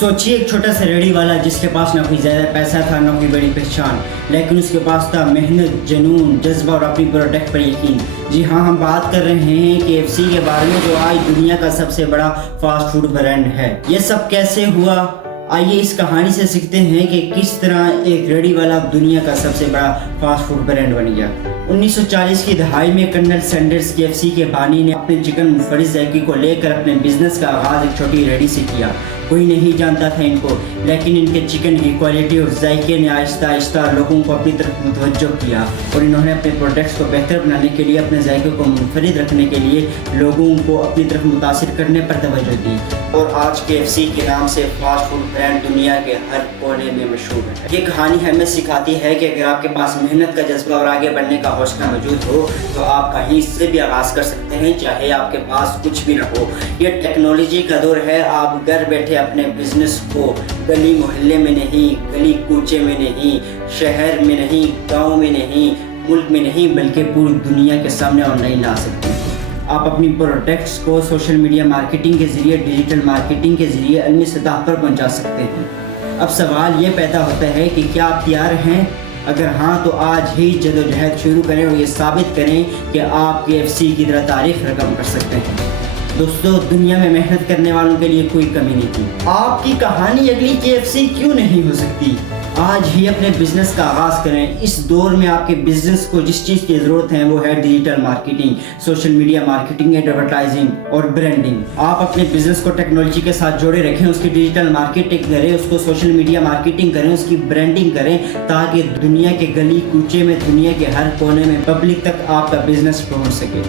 सोचिए एक छोटा सा रेडी वाला जिसके पास ना कोई ज़्यादा पैसा था ना कोई बड़ी पहचान, लेकिन उसके पास था मेहनत, जुनून, जज्बा और अपनी प्रोडक्ट पर यकीन। जी हाँ, हम बात कर रहे हैं KFC के बारे में, जो आज दुनिया का सबसे बड़ा फास्ट फूड ब्रांड है। ये सब कैसे हुआ? आइए इस कहानी से सीखते हैं कि किस तरह एक रेडी वाला दुनिया का सबसे बड़ा फास्ट फूड ब्रांड बन गया। 1940 की दहाई में कर्नल सैंडर्स KFC के बानी ने अपने चिकन मुनफरिद जायके को लेकर अपने बिजनेस का आगाज़ एक छोटी रेडी से किया। कोई नहीं जानता था इनको, लेकिन इनके चिकन की क्वालिटी और जायके ने आहिस्ता आहिस्ता लोगों को अपनी तरफ मुतवज्जो किया और इन्होंने अपने प्रोडक्ट्स को बेहतर बनाने के लिए, अपने जायके को मुनफरिद रखने के लिए लोगों को अपनी तरफ मुतासिर करने पर तवज्जो दी और आज KFC के नाम से फास्ट फूड ब्रांड दुनिया के हर कोने में मशहूर है। ये कहानी हमें सिखाती है कि अगर आपके पास मेहनत का जज्बा और आगे बढ़ने का हौसला मौजूद हो तो आप कहीं से भी आगाज़ कर सकते हैं, चाहे आपके पास कुछ भी ना हो। ये टेक्नोलॉजी का दौर है, आप घर बैठे अपने बिजनेस को गली मोहल्ले में नहीं, गली कूचे में नहीं, शहर में नहीं, गांव में नहीं, मुल्क में नहीं, बल्कि पूरी दुनिया के सामने ऑनलाइन ला सकते हैं। आप अपनी प्रोडक्ट्स को सोशल मीडिया मार्केटिंग के ज़रिए, डिजिटल मार्केटिंग के ज़रिए अलमी सतह पर पहुंचा सकते हैं। अब सवाल ये पैदा होता है कि क्या आप तैयार हैं? अगर हाँ तो आज ही जदोजहद शुरू करें और ये साबित करें कि आप KFC की तरह तारीख रकम कर सकते हैं। दोस्तों, दुनिया में मेहनत करने वालों के लिए कोई कमी नहीं थी। आपकी कहानी अगली KFC क्यों नहीं हो सकती? आज ही अपने बिजनेस का आगाज़ करें। इस दौर में आपके बिजनेस को जिस चीज़ की ज़रूरत है वो है digital marketing, social media marketing, advertising और ब्रांडिंग। आप अपने बिजनेस को टेक्नोलॉजी के साथ जोड़े रखें, उसकी डिजिटल मार्केटिंग करें, उसको सोशल मीडिया मार्केटिंग करें, उसकी ब्रांडिंग करें, ताकि दुनिया के गली कूचे में, दुनिया के हर कोने में पब्लिक तक आपका बिजनेस पहुँच सके।